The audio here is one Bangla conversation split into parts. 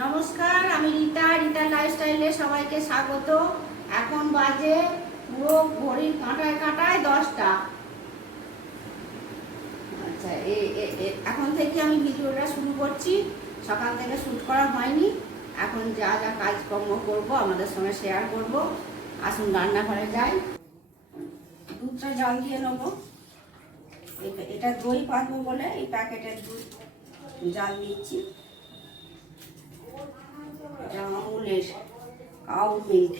নমস্কার, আমি রীতা। রীতা লাইফস্টাইলে সবাইকে স্বাগত। এখন বাজে পুরো ঘড়ির কাঁটায় কাঁটায় 10টা। আচ্ছা, এখন থেকে আমি ভিডিওটা শুরু করছি। সকাল থেকে শ্যুট করা হয়নি। এখন যা যা কাজকর্ম করব আমাদের সঙ্গে শেয়ার করব। আসুন রান্নাঘরে যাই। দুধটা জল দিয়ে নেবো। এটা দই পাতবো বলে এই প্যাকেটের দুধ জাল দিচ্ছি। এটা আমুলের কাউ মিল্ক,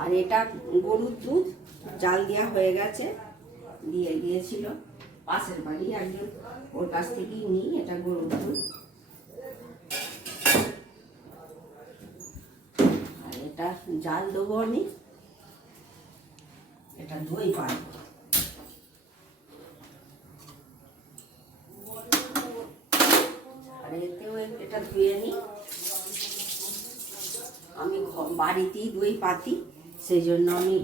আর এটা গরুর দুধ জাল দেওয়া হয়ে গেছে। দিয়ে দিয়েছিল পাশের বাড়ি একজন, ওর কাছ থেকেই নিই। এটা গরুর দুধ। আর এটা জাল দেবো আমি। এটা দই পাতবো। আর এতেও এটা ধুয়ে নিই। আমি বাড়িতেই দই পাতি, সেই জন্য আমি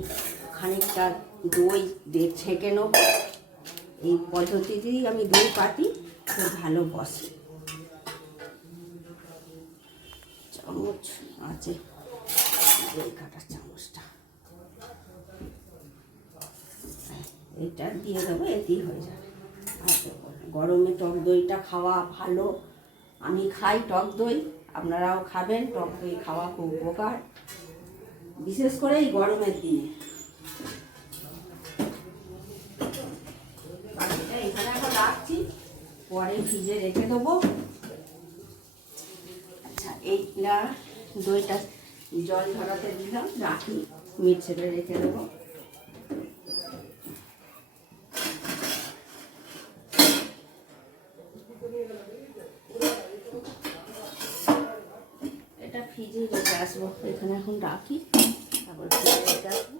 খানিকটা দই ছেঁকে নেব। এই পদ্ধতিতেই আমি দই পাতি, খুব ভালো বসে। চামচ আছে, দই কাটার চামচটা এটা দিয়ে দেবো, এতেই হয়ে যাবে। আচ্ছা, গরমে টক দইটা খাওয়া ভালো। আমি খাই টক দই, আপনারাও খাবেন। টক দই খাওয়া খুব উপকার, বিশেষ করে এই গরমের দিনে। বাকিটা এখানে এখন রাখছি, পরে ফ্রিজে রেখে দেবো। আচ্ছা, এইটা দইটা জল ঝরাতে দিলাম, রাখি, মিট ছেড়ে রেখে দেবো। এটা ফ্রিজে রেখে আসবো। এখানে এখন রাখি, তারপর ফ্রিজে রেখে আসবো,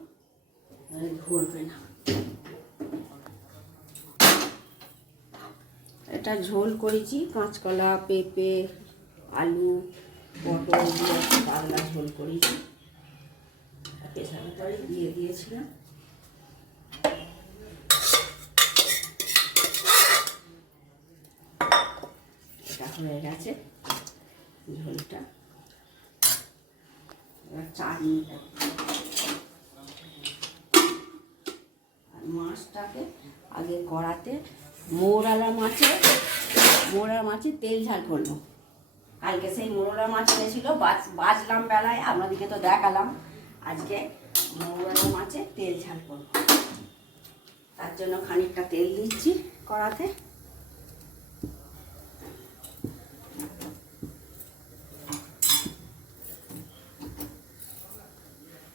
ধরবে না। এটা ঝোল করেছি, কাঁচকলা, পেঁপে, আলু, পটল দিয়ে পাতলা ঝোল করেছি। প্রেসার কুকারে দিয়ে দিয়েছিলাম। এটা হয়ে গেছে ঝোলটা। এবার চাটনিটা, আর মাছটাকে আগে কড়াতে মৌরালা মাছের তেল ঝাল করলো। কালকে সেই মৌরালা মাছ এনেছিল, বাজলাম বেলায়, আপনাদেরকে তো দেখালাম। আজকে মৌরালা মাছের তেল ঝাল করবো, তার জন্য খানিকটা তেল দিচ্ছি কড়াতে।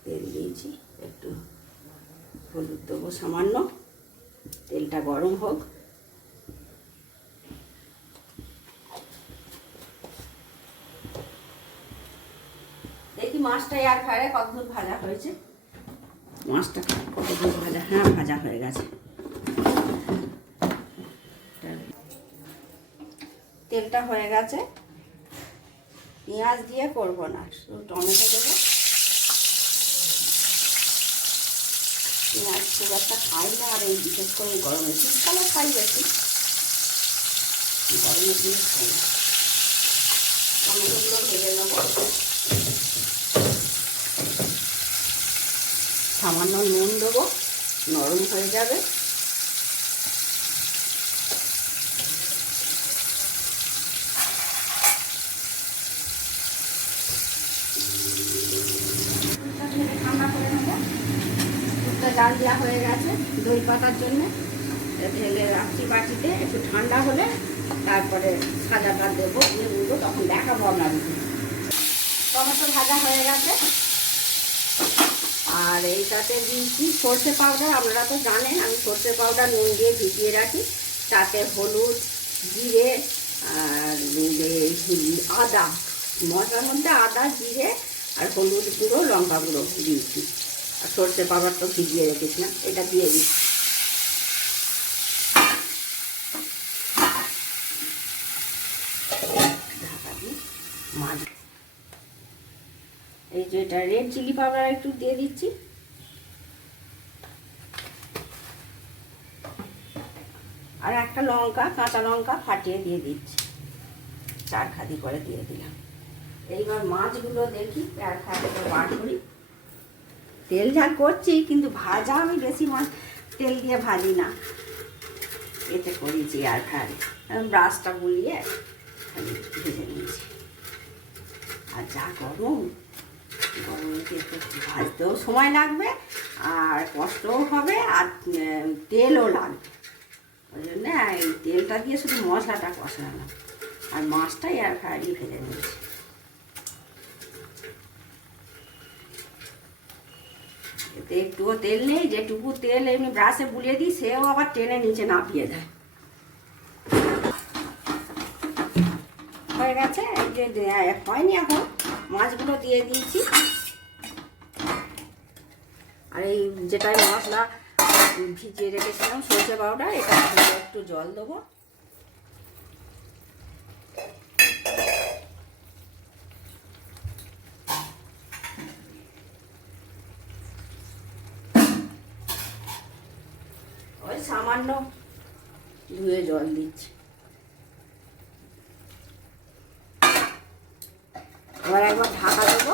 তেল দিয়েছি, একটু হলুদ দেবো সামান্য। তেলটা গরম হোক। দেখি মাছটা এয়ার ফ্রায়ারে কতদূর ভাজা হয়েছে। মাছটা কতদূর ভাজা? হ্যাঁ, ভাজা হয়ে গেছে। তেলটা হয়ে গেছে। পেঁয়াজ দিয়ে করবো না, শুধু টমেটো দেবো। পেঁয়াজ খুব একটা খাই না, আর এই বিশেষ করে গরমে, শীতকালে খাই বেশি, গরমের দিনে খাই না। টমেটোগুলো ভেজে নেবো। সামান্য নুন দেবো, নরম হয়ে যাবে। ঠান্ডা করে নেবো। দুধটা জাল দেওয়া হয়ে গেছে দই পাতার জন্যে। ঢেলে রাখছি বাটিতে, একটু ঠান্ডা হলে তারপরে সাজাটা দেবো, দিয়ে বুঝবো, তখন দেখাবো আপনাদেরকে। টমেটো ভাজা হয়ে গেছে। আর এইটাতে দিয়েছি সর্ষে পাউডার। আপনারা তো জানেন আমি সর্ষে পাউডার নুন দিয়ে ভিজিয়ে রাখি। তাতে হলুদ, জিরে, আর আদা, মশলার মধ্যে আদা, জিরে আর হলুদ গুঁড়ো, লঙ্কা গুঁড়ো দিয়েছি। আর সর্ষে পাউডার তো ভিজিয়ে রেখেছিলাম, এটা দিয়ে দিচ্ছি। এই যে এটা রেড চিলি পাউডার একটু দিয়ে দিচ্ছি। আর একটা লঙ্কা, কাঁচা লঙ্কা ফাটিয়ে দিয়ে দিচ্ছি। 4 খাদি করে দিয়ে দিলাম। এইবার মাছগুলো দেখি এয়ার ফ্রায়ারে বার করি। তেল ঝাল করছি কিন্তু ভাজা আমি বেশি মাছ তেল দিয়ে ভাজি না, এতে করেছি এয়ার ফ্রায়ারে। ব্রাশটা গুলিয়ে ভেজে নিয়েছি। আর যা গরম, গরমে ভাজতেও সময় লাগবে আর কষ্টও হবে আর তেলও লাগবে। ওই জন্য এই তেলটা দিয়ে শুধু মশলাটা কষালাম আর মাছটা এয়ার ফ্রায়ারে ভেজে নিয়েছি। এতে একটুও তেল নেই, যেটুকু তেল এমনি ব্রাশে বুলিয়ে দিই সেও আবার টেনে নিচে নাপিয়ে দেয়। হয়ে গেছে, এই যে হয়নি এখন মাছগুলো দিয়ে দিয়েছি। আর এই যেটাই মশলা ভিজিয়ে রেখেছিলাম সরষে পাউডার, এটা একটু জল দেবো। ওই সামান্য ধুয়ে জল দিচ্ছি। আবার একবার ঢাকা দেবো,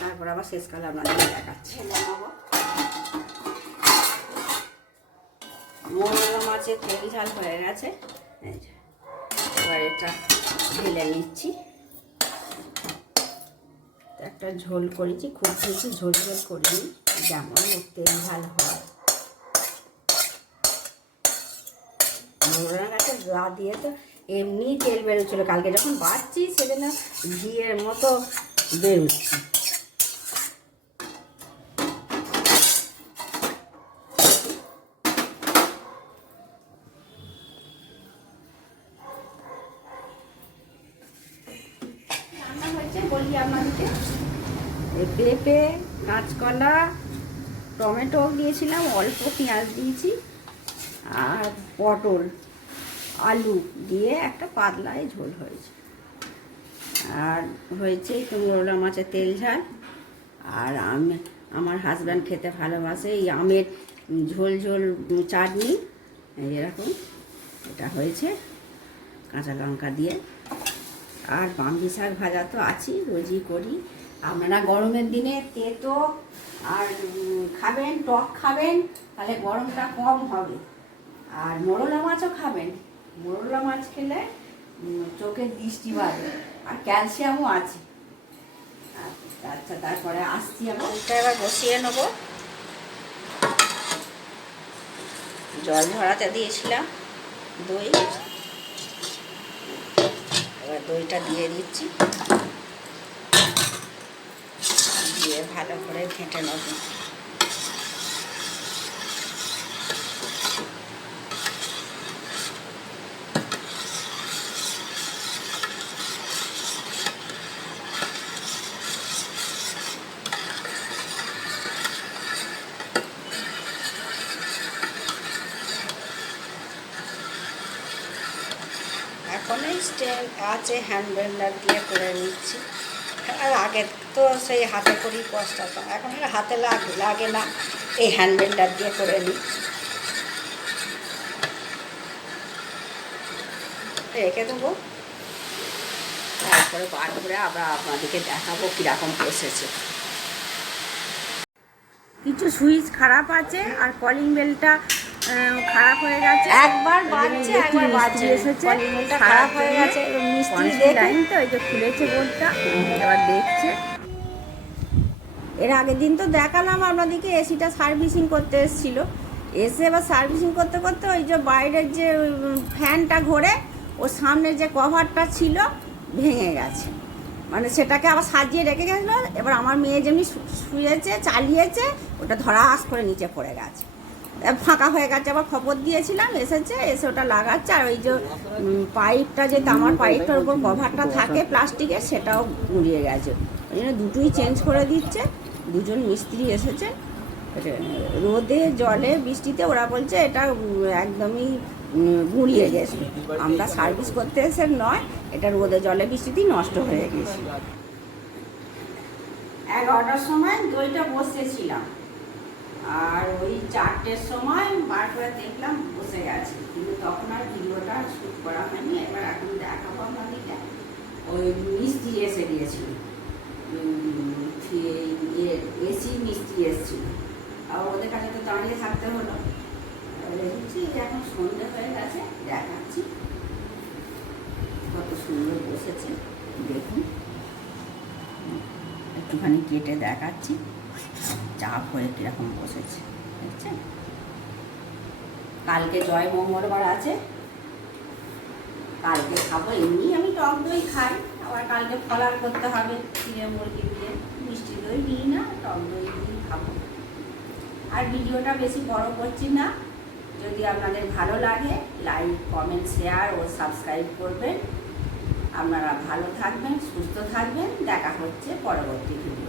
তারপর আবার শেষকালে আপনাদের দেখাচ্ছি। মোরলা মাছের তেল ঝাল হয়ে গেছে, এবার এটা ঢেলে নিচ্ছি। একটা ঝোল করেছি, খুব বেশি ঝোল ঝোল করিনি, যেমন তেল ঝাল হয়। মোরলা গাছের গা দিয়ে তো এমনি তেল বেরোচ্ছিলো, কালকে যখন বাড়ছি সেদিন ঘিয়ের মতো বেরোচ্ছে। রান্না হয়েছে বলি আপনাদেরকে, পেঁপে, কাঁচকলা, টমেটো দিয়েছিলাম, অল্প পেঁয়াজ দিয়েছি আর পটল আলু দিয়ে একটা পাতলায় ঝোল হয়েছে। আর হয়েছে মোরলা মাছের তেল ঝাল। আর আমার হাজব্যান্ড খেতে ভালোবাসে এই আমের ঝোল ঝোল চাটনি, এরকম এটা হয়েছে কাঁচা লঙ্কা দিয়ে। আর বামবি শাক ভাজা তো আছি, রোজই করি। আপনারা গরমের দিনে তেতো আর খাবেন, টক খাবেন, তাহলে গরমটা কম হবে। আর মোরলা মাছও খাবেন, মোরলা মাছ খেলে চোখের দৃষ্টি বাড়বে আর ক্যালসিয়ামও আছে। আচ্ছা, তারপরে আসছি আমি, এবার বসিয়ে নেব। জল ঝরাতে দিয়েছিলাম দই, এবার দইটা দিয়ে দিচ্ছি, দিয়ে ভালো করে ফেটে নেব। এখন এই স্ট্যান্ড আছে, হ্যান্ড ব্লেন্ডার দিয়ে করে নিচ্ছি। আর আগে তো সেই হাতে করেই কষাতাম, এখন আর হাতে লাগে না, এই হ্যান্ড ব্লেন্ডার দিয়ে করে নিই। রেখে দেবো, তারপরে বার করে আবার আপনাদেরকে দেখাবো কীরকম এসেছে। কিছু সুইচ খারাপ আছে আর কলিং বেলটা খারাপ হয়ে গেছে, একবার বাজছে একবার বাজছে, এসেছে কলিং বেলটা খারাপ হয়ে গেছে। মিস্ত্রি দেখেন তো এই যে খুলেছে বোর্ডটা, এবার দেখছে। এর আগের দিন তো দেখালাম আপনাদেরকে, এসিটা সার্ভিসিং করতে এসেছিল, এসে এবার সার্ভিসিং করতে করতে ওই যে বাইরের যে ফ্যানটা ঘোরে ওর সামনে যে কভারটা ছিল ভেঙে গেছে, মানে সেটাকে আবার সাজিয়ে রেখে গেছিলো। এবার আমার মেয়ে যেমনি শুয়েছে চালিয়েছে, ওটা ধরাস করে নিচে পড়ে গেছে, ফাঁকা হয়ে গেছে। আবার খবর দিয়েছিলাম, এসে ওটা লাগাচ্ছে। আর ওই যে পাইপটা, যে তামার পাইপটার উপর কভারটা থাকে প্লাস্টিকের, সেটাও গুঁড়িয়ে গেছে। ওই জন্য দুটোই চেঞ্জ করে দিচ্ছে। দুজন মিস্ত্রি এসেছে, রোদে জলে বৃষ্টিতে, ওরা বলছে এটা একদমই গুঁড়িয়ে গেছে। আমরা সার্ভিস করতে এসে নয়, এটা রোদে জলে বৃষ্টিতেই নষ্ট হয়ে গেছে। 11টার সময় দইটা বসেছিলাম, আর ওই 4টের সময় বার করে দেখলাম বসে গেছে, কিন্তু তখন আর ভিডিওটা শ্যুট করা হয়নি। এবার এখন দেখাবো আপনাদেরকে, ওই মিস্ত্রি এসে দিয়েছিল। দাঁড়িয়ে থাকতে হলো। দেখছি এখন সন্ধ্যে হয়ে গেছে, দেখাচ্ছি কত সুন্দর বসেছে দেখুন। একটুখানি কেটে দেখাচ্ছি চাপ হয়ে কীরকম বসেছে দেখছেন। কালকে জয় মঙ্গলবার আছে, কালকে খাবো। এমনি আমি টক দই খাই, আবার কালকে ফলার করতে হবে চিড়ে মুরগি দিয়ে। মিষ্টি দই নিই না, টক দই দিয়ে খাবো। আর ভিডিওটা বেশি বড় করছি না। যদি আপনাদের ভালো লাগে লাইক, কমেন্ট, শেয়ার ও সাবস্ক্রাইব করবেন। আপনারা ভালো থাকবেন, সুস্থ থাকবেন। দেখা হচ্ছে পরবর্তী ভিডিও।